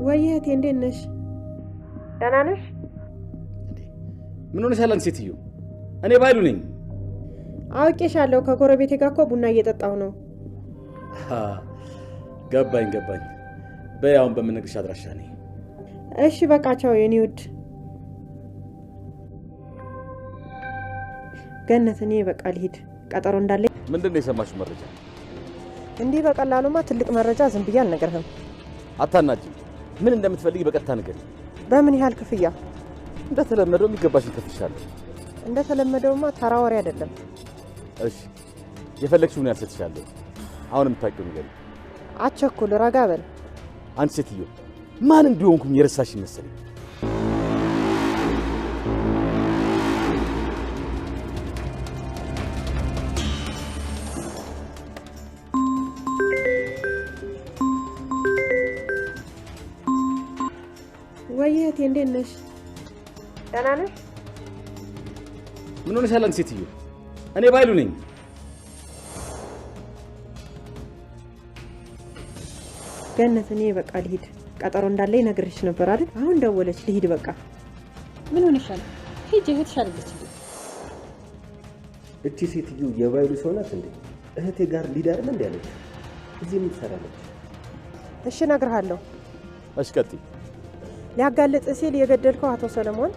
ወይዬ እንዴት ነሽ? ደህና ነሽ? ምን ሆነሻል አንቺ ሴትዮ? እኔ ባይሉ ነኝ። አውቄሻለሁ። ከጎረቤቴ ጋር እኮ ቡና እየጠጣሁ ነው። ገባኝ። በያውን በምነግርሽ አድራሻ ነኝ። እሺ በቃ ቻው የኔ ውድ። ገነት እኔ በቃ ልሂድ፣ ቀጠሮ እንዳለኝ። ምንድን ነው የሰማሽው መረጃ? እንዲህ በቀላሉማ ትልቅ መረጃ ዝም ብዬ አልነግርህም። አታናጂ። ምን እንደምትፈልጊ በቀጥታ ንገሪኝ። በምን ያህል ክፍያ? እንደተለመደው የሚገባሽን ከፍልሻለሁ። እንደተለመደውማ ተራ ወሬ አይደለም። እሺ የፈለግሽውን ያህል ሰጥሻለሁ። አሁን የምታውቂው ንገሪኝ። አትቸኩል፣ ረጋ በል። አንቺ ሴትዮ ማን እንዲሆንኩኝ የረሳሽ መሰለኝ። ወይዬ እንዴት ነሽ? ደህና ነሽ? ምን ሆነሻል አንቺ ሴትዮ? እኔ ባይሉ ነኝ። ገነት እኔ በቃ ልሂድ፣ ቀጠሮ እንዳለኝ ነግሬሽ ነበር አይደል? አሁን ደወለች፣ ልሂድ በቃ። ምን ሆነሻል? ሂጂ፣ እህትሽ አለች እንዴ? እቺ ሴትዮ የባይሉ ሰው ናት እንዴ? እህቴ ጋር ሊድ አይደል እንዴ ያለች? እዚህ ምን ትሰራለች? እሺ እነግርሃለሁ። እሺ ቀጥይ። ሊያጋልጥ ሲል የገደልከው አቶ ሰለሞን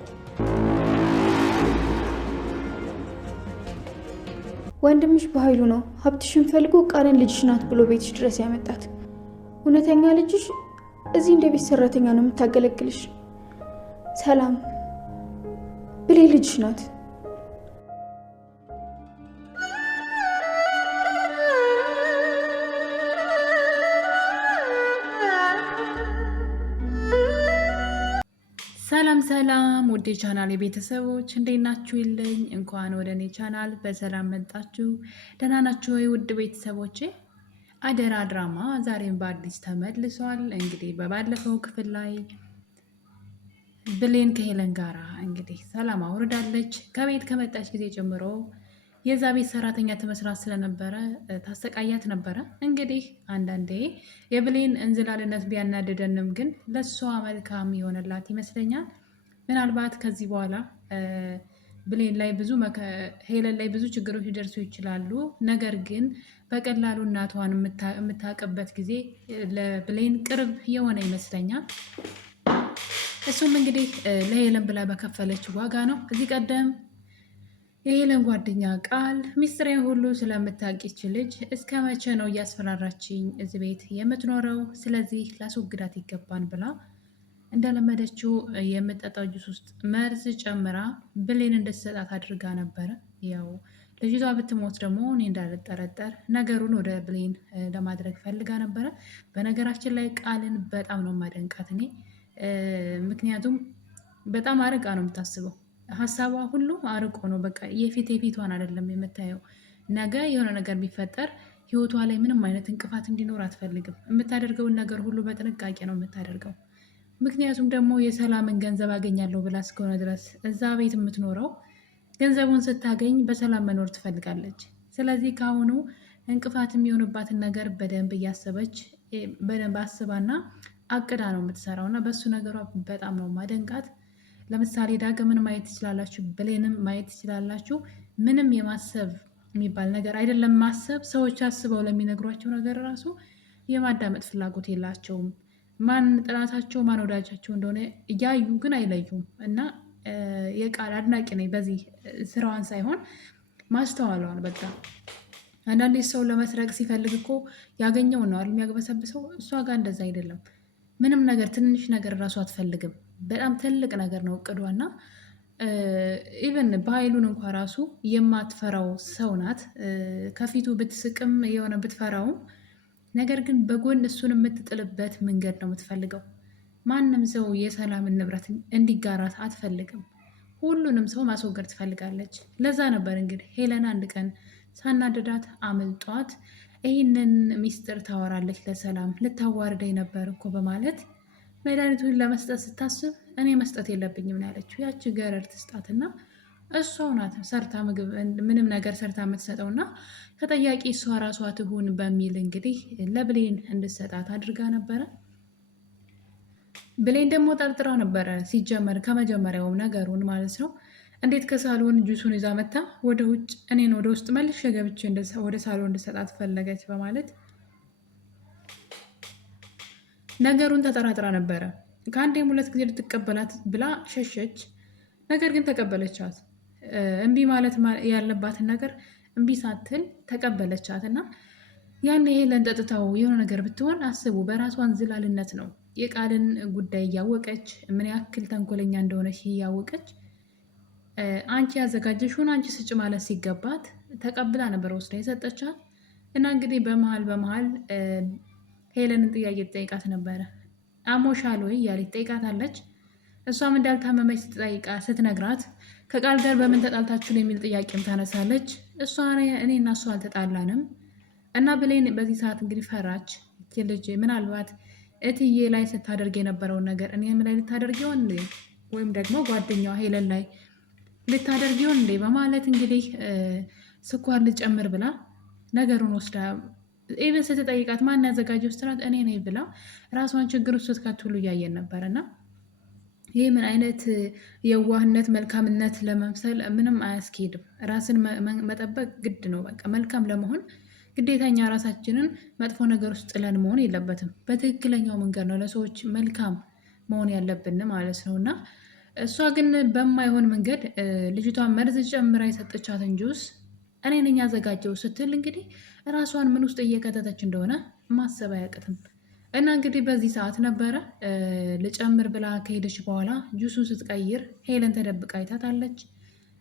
ወንድምሽ በኃይሉ ነው ሀብትሽን ፈልጎ ቃልን ልጅሽ ናት ብሎ ቤትሽ ድረስ ያመጣት። እውነተኛ ልጅሽ እዚህ እንደ ቤት ሰራተኛ ነው የምታገለግልሽ። ሰላም ብሌ ልጅሽ ናት። ሰላም ውዴ ቻናል የቤተሰቦች እንዴት ናችሁ? ይለኝ እንኳን ወደ እኔ ቻናል በሰላም መጣችሁ። ደህና ናችሁ ወይ ውድ ቤተሰቦቼ? አደራ ድራማ ዛሬም በአዲስ ተመልሷል። እንግዲህ በባለፈው ክፍል ላይ ብሌን ከሄለን ጋራ እንግዲህ ሰላም አውርዳለች። ከቤት ከመጣች ጊዜ ጀምሮ የዛ ቤት ሰራተኛ ትመስራት ስለነበረ ታሰቃያት ነበረ። እንግዲህ አንዳንዴ የብሌን እንዝላልነት ቢያናድደንም ግን ለእሷ መልካም የሆነላት ይመስለኛል። ምናልባት ከዚህ በኋላ ብሌን ላይ ሄለን ላይ ብዙ ችግሮች ሊደርሱ ይችላሉ። ነገር ግን በቀላሉ እናቷን የምታውቅበት ጊዜ ለብሌን ቅርብ የሆነ ይመስለኛል። እሱም እንግዲህ ለሄለን ብላ በከፈለች ዋጋ ነው። እዚህ ቀደም የሄለን ጓደኛ ቃል ሚስጥሬን ሁሉ ስለምታውቂች ልጅ እስከ መቼ ነው እያስፈራራችኝ እዚህ ቤት የምትኖረው? ስለዚህ ላስወግዳት ይገባን ብላ እንደለመደችው የምጠጣው ጁስ ውስጥ መርዝ ጨምራ ብሌን እንድትሰጣት አድርጋ ነበረ። ያው ልጅቷ ብትሞት ደግሞ እኔ እንዳልጠረጠር ነገሩን ወደ ብሌን ለማድረግ ፈልጋ ነበረ። በነገራችን ላይ ቃልን በጣም ነው ማደንቃት እኔ። ምክንያቱም በጣም አርቃ ነው የምታስበው። ሀሳቧ ሁሉ አርቆ ነው። በቃ የፊቷን አይደለም የምታየው። ነገ የሆነ ነገር ቢፈጠር ህይወቷ ላይ ምንም አይነት እንቅፋት እንዲኖር አትፈልግም። የምታደርገውን ነገር ሁሉ በጥንቃቄ ነው የምታደርገው። ምክንያቱም ደግሞ የሰላምን ገንዘብ አገኛለሁ ብላ እስከሆነ ድረስ እዛ ቤት የምትኖረው ገንዘቡን ስታገኝ በሰላም መኖር ትፈልጋለች። ስለዚህ ከአሁኑ እንቅፋት የሚሆንባትን ነገር በደንብ እያሰበች በደንብ አስባና አቅዳ ነው የምትሰራው እና በሱ ነገሯ በጣም ነው ማደንቃት። ለምሳሌ ዳግምን ማየት ትችላላችሁ፣ ብሌንም ማየት ትችላላችሁ። ምንም የማሰብ የሚባል ነገር አይደለም። ማሰብ ሰዎች አስበው ለሚነግሯቸው ነገር ራሱ የማዳመጥ ፍላጎት የላቸውም። ማን ጥላታቸው ማን ወዳጃቸው እንደሆነ እያዩ ግን አይለዩም። እና የቃል አድናቂ ነኝ በዚህ ስራዋን ሳይሆን ማስተዋለዋን። በቃ አንዳንዴ ሰው ለመስረቅ ሲፈልግ እኮ ያገኘውን ነው የሚያግበሰብሰው። እሷ ጋር እንደዛ አይደለም። ምንም ነገር ትንሽ ነገር እራሱ አትፈልግም። በጣም ትልቅ ነገር ነው እቅዷና ኢቨን በኃይሉን እንኳ ራሱ የማትፈራው ሰው ናት። ከፊቱ ብትስቅም የሆነ ብትፈራውም ነገር ግን በጎን እሱን የምትጥልበት መንገድ ነው የምትፈልገው። ማንም ሰው የሰላምን ንብረት እንዲጋራት አትፈልግም። ሁሉንም ሰው ማስወገድ ትፈልጋለች። ለዛ ነበር እንግዲህ ሄለን አንድ ቀን ሳናደዳት አመልጧት ይህንን ሚስጥር ታወራለች ለሰላም ልታዋርደኝ ነበር እኮ በማለት መድኃኒቱን ለመስጠት ስታስብ እኔ መስጠት የለብኝም ነው ያለችው። ያቺ ገረድ ትስጣትና እሷው ናት ሰርታ ምግብ ምንም ነገር ሰርታ የምትሰጠውና ተጠያቂ እሷ ራሷ ትሁን በሚል እንግዲህ ለብሌን እንድትሰጣት አድርጋ ነበረ። ብሌን ደግሞ ጠርጥራው ነበረ ሲጀመር ከመጀመሪያውም ነገሩን ማለት ነው። እንዴት ከሳሎን ጁሱን ይዛ መታ ወደ ውጭ እኔን ወደ ውስጥ መልሼ ገብቼ ወደ ሳሎን እንድሰጣት ፈለገች በማለት ነገሩን ተጠራጥራ ነበረ። ከአንዴም ሁለት ጊዜ ልትቀበላት ብላ ሸሸች። ነገር ግን ተቀበለቻት። እምቢ ማለት ያለባትን ነገር እምቢ ሳትል ተቀበለቻት እና ያን ይሄ ለንጠጥታው የሆነ ነገር ብትሆን አስቡ። በራሷን ዝላልነት ነው የቃልን ጉዳይ እያወቀች ምን ያክል ተንኮለኛ እንደሆነች እያወቀች አንቺ ያዘጋጀሽውን አንቺ ስጭ ማለት ሲገባት ተቀብላ ነበር ወስዳ የሰጠቻት እና እንግዲህ በመሀል ሄለንን ጥያቄ ትጠይቃት ነበረ። አሞሻል ወይ እያለች ትጠይቃታለች። እሷም እንዳልታመመች ስትነግራት ከቃል ጋር በምን ተጣልታችሁ የሚል ጥያቄም ታነሳለች። እሷ እኔ እና እሷ አልተጣላንም እና ብሌን በዚህ ሰዓት እንግዲህ ፈራች። ልጅ ምናልባት እትዬ ላይ ስታደርግ የነበረውን ነገር እኔም ላይ ልታደርግ ይሆን እንዴ? ወይም ደግሞ ጓደኛዋ ሄለን ላይ ልታደርግ ይሆን እንዴ? በማለት እንግዲህ ስኳር ልጨምር ብላ ነገሩን ወስዳ ኢቨን ስትጠይቃት ማን ያዘጋጀው ስትላት እኔ ነኝ ብላ ራሷን ችግር ውስጥ ስትከት ሁሉ እያየን ነበር እና ይህ ምን አይነት የዋህነት መልካምነት ለመምሰል ምንም አያስኬድም። ራስን መጠበቅ ግድ ነው። በቃ መልካም ለመሆን ግዴታኛ ራሳችንን መጥፎ ነገር ውስጥ ጥለን መሆን የለበትም። በትክክለኛው መንገድ ነው ለሰዎች መልካም መሆን ያለብን ማለት ነው እና እሷ ግን በማይሆን መንገድ ልጅቷን መርዝ ጨምራ የሰጠቻትን ጁስ እኔ ነኝ ያዘጋጀው ስትል እንግዲህ ራሷን ምን ውስጥ እየከተተች እንደሆነ ማሰብ አያቅትም። እና እንግዲህ በዚህ ሰዓት ነበረ ልጨምር ብላ ከሄደች በኋላ ጁሱን ስትቀይር ሄለን ተደብቃ አይታታለች።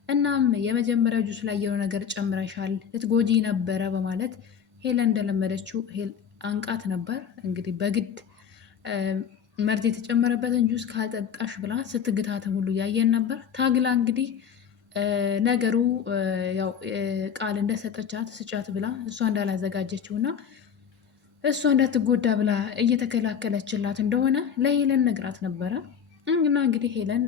እናም የመጀመሪያው ጁስ ላይ የሆነ ነገር ጨምረሻል ልትጎጂ ነበረ በማለት ሄለን እንደለመደችው አንቃት ነበር። እንግዲህ በግድ መርዝ የተጨመረበትን ጁስ ካልጠጣሽ ብላ ስትግታትን ሁሉ ያየን ነበር። ታግላ እንግዲህ ነገሩ ያው ቃል እንደሰጠቻት ስጫት ብላ እሷ እንዳላዘጋጀችው እና እሷ እንዳትጎዳ ብላ እየተከላከለችላት እንደሆነ ለሄለን ነግራት ነበረ። እና እንግዲህ ሄለን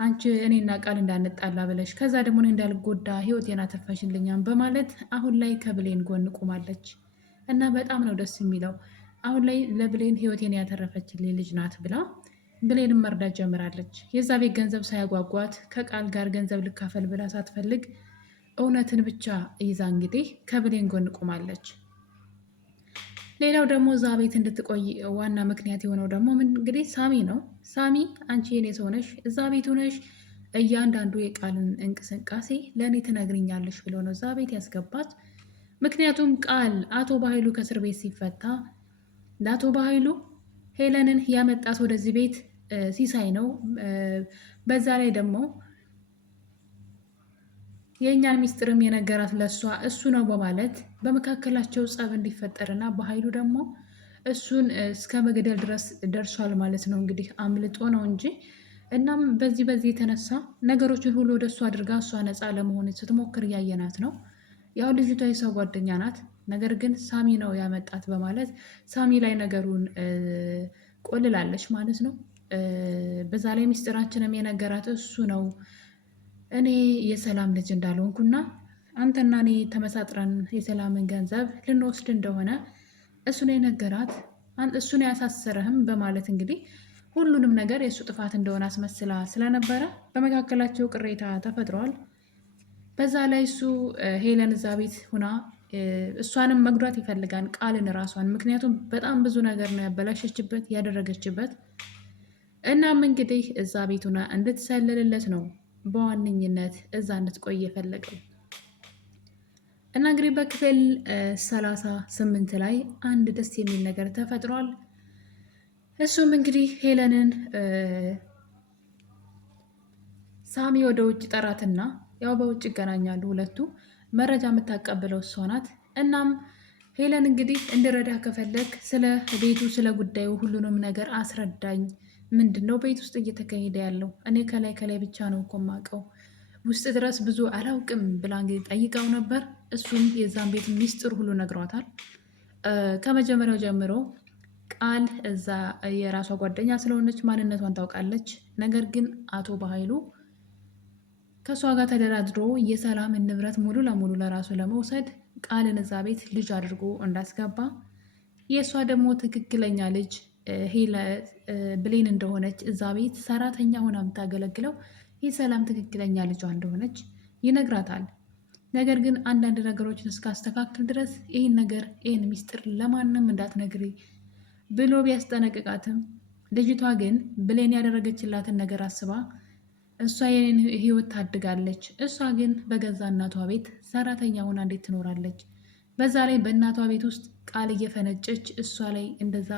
አንቺ እኔና ቃል እንዳንጣላ ብለሽ ከዛ ደግሞ እኔ እንዳልጎዳ ህይወቴን አተርፈሽልኛም በማለት አሁን ላይ ከብሌን ጎን ቆማለች እና በጣም ነው ደስ የሚለው። አሁን ላይ ለብሌን ህይወቴን ያተረፈችልኝ ልጅ ናት ብላ ብሌንም መርዳት ጀምራለች። የዛ ቤት ገንዘብ ሳያጓጓት ከቃል ጋር ገንዘብ ልካፈል ብላ ሳትፈልግ እውነትን ብቻ ይዛ እንግዲህ ከብሌን ጎን ቆማለች። ሌላው ደግሞ እዛ ቤት እንድትቆይ ዋና ምክንያት የሆነው ደግሞ እንግዲህ ሳሚ ነው። ሳሚ አንቺ የኔ ሰው ነሽ፣ እዛ ቤት ሆነሽ እያንዳንዱ የቃልን እንቅስቃሴ ለእኔ ትነግርኛለሽ ብሎ ነው እዛ ቤት ያስገባት። ምክንያቱም ቃል አቶ በኃይሉ ከእስር ቤት ሲፈታ ለአቶ በኃይሉ ሄለንን ያመጣት ወደዚህ ቤት ሲሳይ ነው። በዛ ላይ ደግሞ የእኛን ሚስጥርም የነገራት ለእሷ እሱ ነው በማለት በመካከላቸው ጸብ እንዲፈጠርና በኃይሉ ደግሞ እሱን እስከ መግደል ድረስ ደርሷል ማለት ነው። እንግዲህ አምልጦ ነው እንጂ እናም በዚህ የተነሳ ነገሮችን ሁሉ ወደ እሱ አድርጋ እሷ ነፃ ለመሆን ስትሞክር እያየናት ነው። ያው ልጅቷ የሰው ጓደኛ ናት፣ ነገር ግን ሳሚ ነው ያመጣት በማለት ሳሚ ላይ ነገሩን ቆልላለች ማለት ነው። በዛ ላይ ሚስጥራችንም የነገራት እሱ ነው እኔ የሰላም ልጅ እንዳልሆንኩና አንተና እኔ ተመሳጥረን የሰላምን ገንዘብ ልንወስድ እንደሆነ እሱን የነገራት እሱን ያሳሰረህም በማለት እንግዲህ ሁሉንም ነገር የእሱ ጥፋት እንደሆነ አስመስላ ስለነበረ በመካከላቸው ቅሬታ ተፈጥሯል። በዛ ላይ እሱ ሄለን እዛ ቤት ሁና እሷንም መጉዳት ይፈልጋል ቃልን ራሷን። ምክንያቱም በጣም ብዙ ነገር ነው ያበላሸችበት ያደረገችበት። እናም እንግዲህ እዛ ቤት ሁና እንድትሰልልለት ነው በዋነኝነት እዛ እንድትቆይ የፈለገው። እና እንግዲህ በክፍል 38 ላይ አንድ ደስ የሚል ነገር ተፈጥሯል። እሱም እንግዲህ ሄለንን ሳሚ ወደ ውጭ ጠራትና ያው በውጭ ይገናኛሉ ሁለቱ። መረጃ የምታቀብለው እሷ ናት። እናም ሄለን እንግዲህ እንድረዳ ከፈለግ ስለ ቤቱ ስለ ጉዳዩ ሁሉንም ነገር አስረዳኝ፣ ምንድን ነው ቤት ውስጥ እየተካሄደ ያለው? እኔ ከላይ ብቻ ነው እኮ የማውቀው ውስጥ ድረስ ብዙ አላውቅም ብላ እንግዲህ ጠይቀው ነበር። እሱም የዛን ቤት ሚስጥር ሁሉ ነግሯታል። ከመጀመሪያው ጀምሮ ቃል እዛ የራሷ ጓደኛ ስለሆነች ማንነቷን ታውቃለች። ነገር ግን አቶ በኃይሉ ከእሷ ጋር ተደራድሮ የሰላምን ንብረት ሙሉ ለሙሉ ለራሱ ለመውሰድ ቃልን እዛ ቤት ልጅ አድርጎ እንዳስገባ፣ የእሷ ደግሞ ትክክለኛ ልጅ ብሌን እንደሆነች እዛ ቤት ሰራተኛ ሆና የምታገለግለው ይህ ሰላም ትክክለኛ ልጇ እንደሆነች ይነግራታል። ነገር ግን አንዳንድ ነገሮችን እስካስተካክል ድረስ ይህን ሚስጥር ለማንም እንዳትነግሪ ብሎ ቢያስጠነቅቃትም ልጅቷ ግን ብሌን ያደረገችላትን ነገር አስባ እሷ የኔን ህይወት ታድጋለች፣ እሷ ግን በገዛ እናቷ ቤት ሰራተኛ ሆና እንዴት ትኖራለች? በዛ ላይ በእናቷ ቤት ውስጥ ቃል እየፈነጨች እሷ ላይ እንደዛ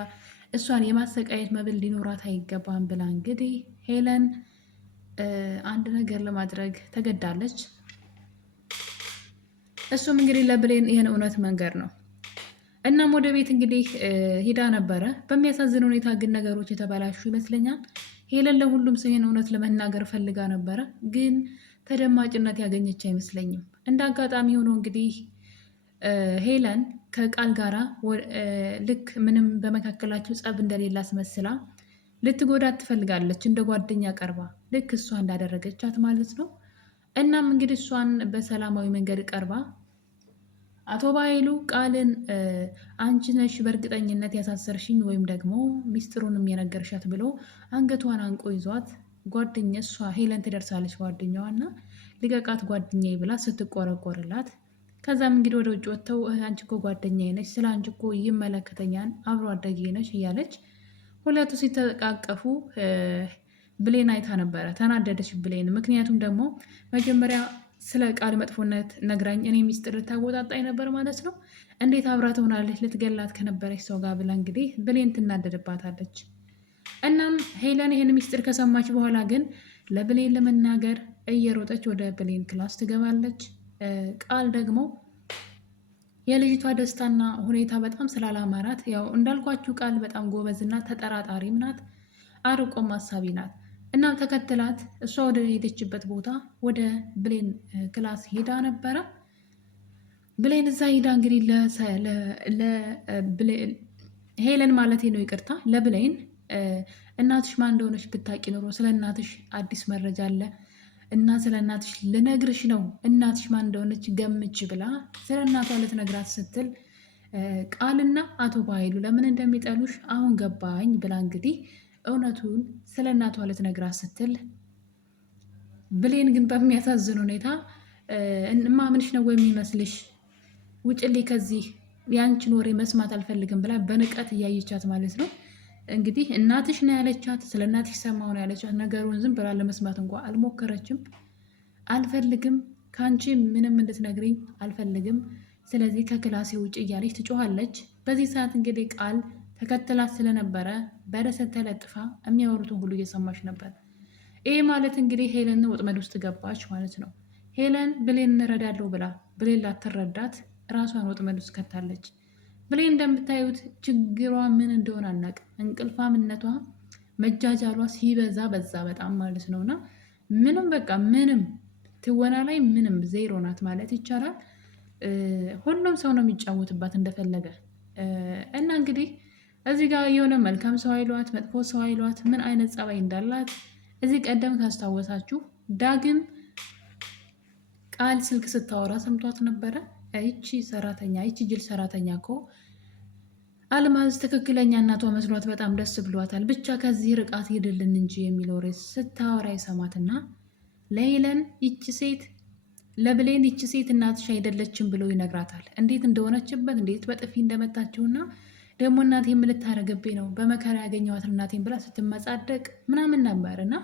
እሷን የማሰቃየት መብል ሊኖራት አይገባም ብላ እንግዲህ ሄለን አንድ ነገር ለማድረግ ተገዳለች። እሱም እንግዲህ ለብሌን ይህን እውነት መንገር ነው። እናም ወደ ቤት እንግዲህ ሂዳ ነበረ። በሚያሳዝን ሁኔታ ግን ነገሮች የተበላሹ ይመስለኛል። ሄለን ለሁሉም ሰው ይህን እውነት ለመናገር ፈልጋ ነበረ፣ ግን ተደማጭነት ያገኘች አይመስለኝም። እንደ አጋጣሚ ሆኖ እንግዲህ ሄለን ከቃል ጋራ ልክ ምንም በመካከላቸው ጸብ እንደሌላ አስመስላ ልትጎዳት ትፈልጋለች፣ እንደ ጓደኛ ቀርባ ልክ እሷ እንዳደረገቻት ማለት ነው። እናም እንግዲህ እሷን በሰላማዊ መንገድ ቀርባ አቶ ባይሉ ቃልን አንቺ ነሽ በእርግጠኝነት ያሳሰርሽኝ ወይም ደግሞ ሚስጥሩንም የነገርሻት ብሎ አንገቷን አንቆ ይዟት ጓደኛ እሷ ሄለን ትደርሳለች ጓደኛዋና ልቀቃት ጓደኛዬ ብላ ስትቆረቆርላት፣ ከዛም እንግዲህ ወደ ውጭ ወጥተው አንቺ እኮ ጓደኛዬ ነች፣ ስለ አንቺ እኮ ይመለከተኛል፣ አብሮ አደጌ ነች እያለች ሁለቱ ሲተቃቀፉ ብሌን አይታ ነበረ። ተናደደች ብሌን። ምክንያቱም ደግሞ መጀመሪያ ስለ ቃል መጥፎነት ነግራኝ እኔ ሚስጥር ልታወጣጣኝ ነበር ማለት ነው፣ እንዴት አብራ ትሆናለች ልትገላት ከነበረች ሰው ጋር ብላ እንግዲህ ብሌን ትናደድባታለች። እናም ሄለን ይህን ሚስጥር ከሰማች በኋላ ግን ለብሌን ለመናገር እየሮጠች ወደ ብሌን ክላስ ትገባለች። ቃል ደግሞ የልጅቷ ደስታና ሁኔታ በጣም ስላላማራት፣ ያው እንዳልኳችሁ ቃል በጣም ጎበዝና ተጠራጣሪም ናት፣ አርቆም አሳቢ ናት። እናም ተከትላት እሷ ወደ ሄደችበት ቦታ ወደ ብሌን ክላስ ሄዳ ነበረ። ብሌን እዛ ሄዳ እንግዲህ ሄለን ማለት ነው ይቅርታ፣ ለብሌን እናትሽ ማን እንደሆነች ብታቂ ኖሮ ስለ እናትሽ አዲስ መረጃ አለ እና ስለ እናትሽ ልነግርሽ ነው፣ እናትሽ ማን እንደሆነች ገምች ብላ ስለ እናቷ ልትነግራት ስትል ቃልና አቶ ባይሉ ለምን እንደሚጠሉሽ አሁን ገባኝ ብላ እንግዲህ እውነቱን ስለ እናቷ ልትነግራት ስትል፣ ብሌን ግን በሚያሳዝን ሁኔታ እማምንሽ ነው የሚመስልሽ፣ ውጭልኝ ከዚህ ያንቺን ወሬ መስማት አልፈልግም ብላ በንቀት እያየቻት ማለት ነው። እንግዲህ እናትሽ ነው ያለቻት፣ ስለ እናትሽ ሰማሁ ነው ያለቻት። ነገሩን ዝም ብላ ለመስማት እንኳ አልሞከረችም። አልፈልግም፣ ከአንቺ ምንም እንድትነግሪኝ አልፈልግም፣ ስለዚህ ከክላሴ ውጭ እያለች ትጮኋለች። በዚህ ሰዓት እንግዲህ ቃል ተከትላት ስለነበረ በደሰት ተለጥፋ የሚያወሩትን ሁሉ እየሰማች ነበር። ይህ ማለት እንግዲህ ሄለን ወጥመድ ውስጥ ገባች ማለት ነው። ሄለን ብሌን እንረዳለሁ ብላ ብሌን ላትረዳት ራሷን ወጥመድ ውስጥ ከታለች። ብሌን እንደምታዩት ችግሯ ምን እንደሆነ አናውቅም። እንቅልፋምነቷ፣ መጃጃሏ ሲበዛ በዛ በጣም ማለት ነው። እና ምንም በቃ ምንም ትወና ላይ ምንም ዜሮ ናት ማለት ይቻላል። ሁሉም ሰው ነው የሚጫወትባት እንደፈለገ እና እንግዲህ እዚህ ጋር የሆነ መልካም ሰው አይሏት መጥፎ ሰው አይሏት ምን አይነት ጸባይ እንዳላት እዚህ ቀደም ካስታወሳችሁ ዳግም ቃል ስልክ ስታወራ ሰምቷት ነበረ። ይቺ ሰራተኛ ይቺ ጅል ሰራተኛ እኮ አልማዝ ትክክለኛ እናቷ መስሏት በጣም ደስ ብሏታል። ብቻ ከዚህ ርቃት ሄድልን እንጂ የሚለው ርዕስ ስታወራ የሰማትና ለሄለን ይቺ ሴት ለብሌን ይቺ ሴት እናትሽ አይደለችም ብሎ ይነግራታል። እንዴት እንደሆነችበት እንዴት በጥፊ እንደመታችውና ደግሞ እናቴ የምልታረገብኝ ነው በመከራ ያገኘዋት እናቴን ብላ ስትመጻደቅ ምናምን ነበር እና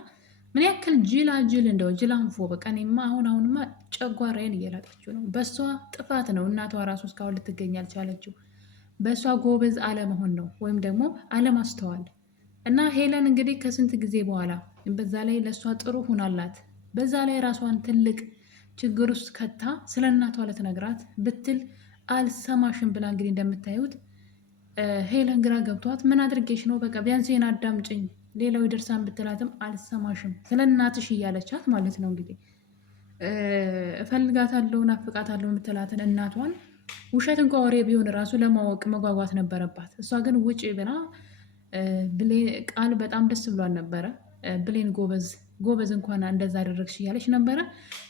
ምን ያክል ጅላጅል እንደው ጅላንፎ በቃ እኔማ አሁንማ ጨጓራዬን እየላጠችው ነው። በእሷ ጥፋት ነው እናቷ ራሱ እስካሁን ልትገኝ አልቻለችው። በእሷ ጎበዝ አለመሆን ነው ወይም ደግሞ አለማስተዋል እና ሄለን እንግዲህ ከስንት ጊዜ በኋላ በዛ ላይ ለእሷ ጥሩ ሁናላት በዛ ላይ ራሷን ትልቅ ችግር ውስጥ ከታ ስለ እናቷ ልትነግራት ብትል አልሰማሽም ብላ እንግዲህ እንደምታዩት ሄለን ግራ ገብቷት ምን አድርጌሽ ነው በቃ ቢያንስ ይሄን አዳምጪኝ ሌላው ይደርሳን ብትላትም አልሰማሽም ስለ እናትሽ እያለቻት ማለት ነው። እንግዲህ እፈልጋታለሁ ናፍቃታለሁ የምትላትን እናቷን ውሸት እንኳ ወሬ ቢሆን ራሱ ለማወቅ መጓጓት ነበረባት። እሷ ግን ውጭ ብላ ቃል በጣም ደስ ብሏል ነበረ። ብሌን ጎበዝ እንኳን እንደዛ አደረግሽ እያለች ነበረ።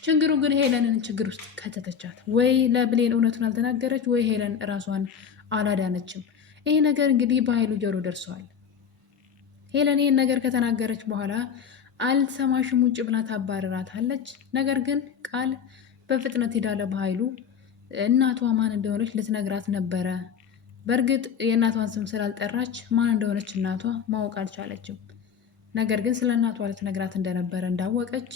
ችግሩ ግን ሄለንን ችግር ውስጥ ከተተቻት። ወይ ለብሌን እውነቱን አልተናገረች ወይ ሄለን ራሷን አላዳነችም። ይሄ ነገር እንግዲህ በኃይሉ ጆሮ ደርሰዋል። ሄለን ይህን ነገር ከተናገረች በኋላ አልሰማሽም ውጭ ብላ ታባርራታለች። ነገር ግን ቃል በፍጥነት ሄዳለ በኃይሉ እናቷ ማን እንደሆነች ልትነግራት ነበረ። በእርግጥ የእናቷን ስም ስላልጠራች ማን እንደሆነች እናቷ ማወቅ አልቻለችም። ነገር ግን ስለ እናቷ ልትነግራት እንደነበረ እንዳወቀች፣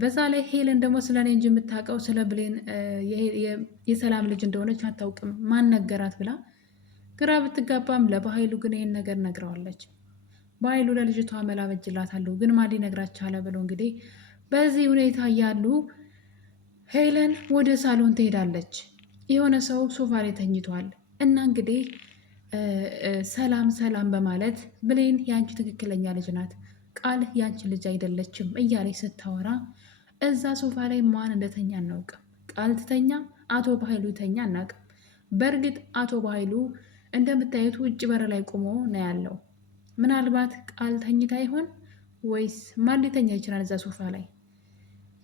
በዛ ላይ ሄለን ደግሞ ስለ እኔ እንጂ የምታውቀው ስለ ብሌን የሰላም ልጅ እንደሆነች አታውቅም፣ ማን ነገራት ብላ ግራ ብትጋባም ለበኃይሉ ግን ይህን ነገር ነግረዋለች። በኃይሉ ለልጅቷ መላ በጅላታለሁ ግን ማን ሊነግራት ቻለ ብሎ እንግዲህ በዚህ ሁኔታ እያሉ ሄለን ወደ ሳሎን ትሄዳለች። የሆነ ሰው ሶፋ ላይ ተኝቷል እና እንግዲህ ሰላም ሰላም በማለት ብሌን የአንቺ ትክክለኛ ልጅ ናት፣ ቃል የአንቺ ልጅ አይደለችም እያለች ስታወራ እዛ ሶፋ ላይ ማን እንደተኛ አናውቅም። ቃል ትተኛ፣ አቶ በኃይሉ ይተኛ አናውቅም። በእርግጥ አቶ በኃይሉ እንደምታዩት ውጭ በር ላይ ቆሞ ነው ያለው። ምናልባት ቃል ተኝታ ይሆን ወይስ ማን ሊተኛ ይችላል እዛ ሶፋ ላይ?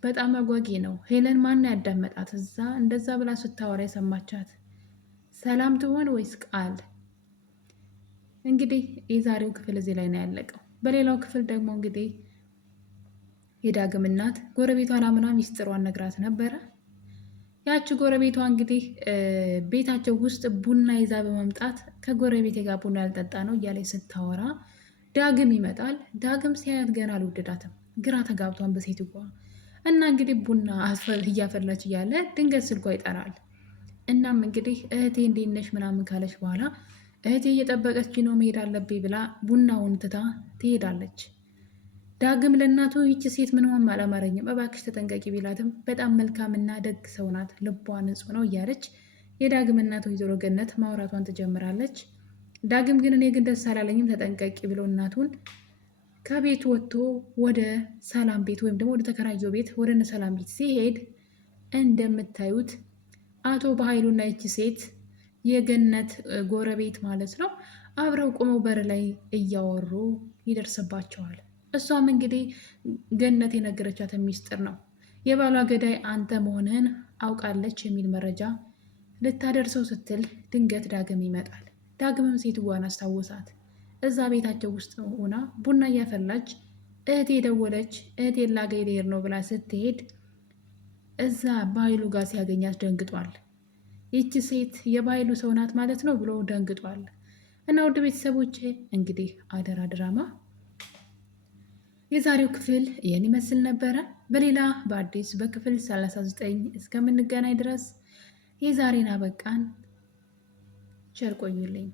በጣም አጓጊ ነው። ሄለን ማን ያዳመጣት? እዛ እንደዛ ብላ ስታወራ የሰማቻት ሰላም ትሆን ወይስ ቃል? እንግዲህ የዛሬው ክፍል እዚህ ላይ ነው ያለቀው። በሌላው ክፍል ደግሞ እንግዲህ የዳግም እናት ጎረቤቷን አምና ሚስጥሯን ነግራት ነበረ። ያቺ ጎረቤቷ እንግዲህ ቤታቸው ውስጥ ቡና ይዛ በመምጣት ከጎረቤቴ ጋር ቡና ያልጠጣ ነው እያለች ስታወራ ዳግም ይመጣል። ዳግም ሲያያት ገና አልወደዳትም፣ ግራ ተጋብቷን በሴትዋ እና እንግዲህ ቡና እያፈላች እያለ ድንገት ስልኳ ይጠራል። እናም እንግዲህ እህቴ እንዴት ነሽ ምናምን ካለች በኋላ እህቴ እየጠበቀች ነው መሄድ አለብኝ ብላ ቡናውን ትታ ትሄዳለች። ዳግም ለእናቱ ይቺ ሴት ምንም አላማረኝም እባክሽ ተጠንቀቂ ቢላትም በጣም መልካምና ደግ ሰው ናት፣ ልቧ ንጹሕ ነው እያለች የዳግም እናቱ ወይዘሮ ገነት ማውራቷን ትጀምራለች። ዳግም ግን እኔ ግን ደስ አላለኝም ተጠንቀቂ ብሎ እናቱን ከቤት ወጥቶ ወደ ሰላም ቤት ወይም ደግሞ ወደ ተከራየው ቤት ወደ እነ ሰላም ቤት ሲሄድ እንደምታዩት አቶ በኃይሉና ይቺ ሴት የገነት ጎረቤት ማለት ነው አብረው ቆመው በር ላይ እያወሩ ይደርስባቸዋል። እሷም እንግዲህ ገነት የነገረቻት ሚስጥር ነው፣ የባሏ ገዳይ አንተ መሆንህን አውቃለች የሚል መረጃ ልታደርሰው ስትል ድንገት ዳግም ይመጣል። ዳግምም ሴትዋን አስታወሳት። እዛ ቤታቸው ውስጥ ሆና ቡና እያፈላች እህቴ ደወለች፣ እህቴን ላገኝ ልሄድ ነው ብላ ስትሄድ እዛ በኃይሉ ጋር ሲያገኛት ደንግጧል። ይቺ ሴት የበኃይሉ ሰው ናት ማለት ነው ብሎ ደንግጧል። እና ውድ ቤተሰቦቼ እንግዲህ አደራ ድራማ የዛሬው ክፍል ይህን ይመስል ነበረ። በሌላ በአዲስ በክፍል 39 እስከምንገናኝ ድረስ የዛሬን አበቃን። ቸር ቆዩልኝ።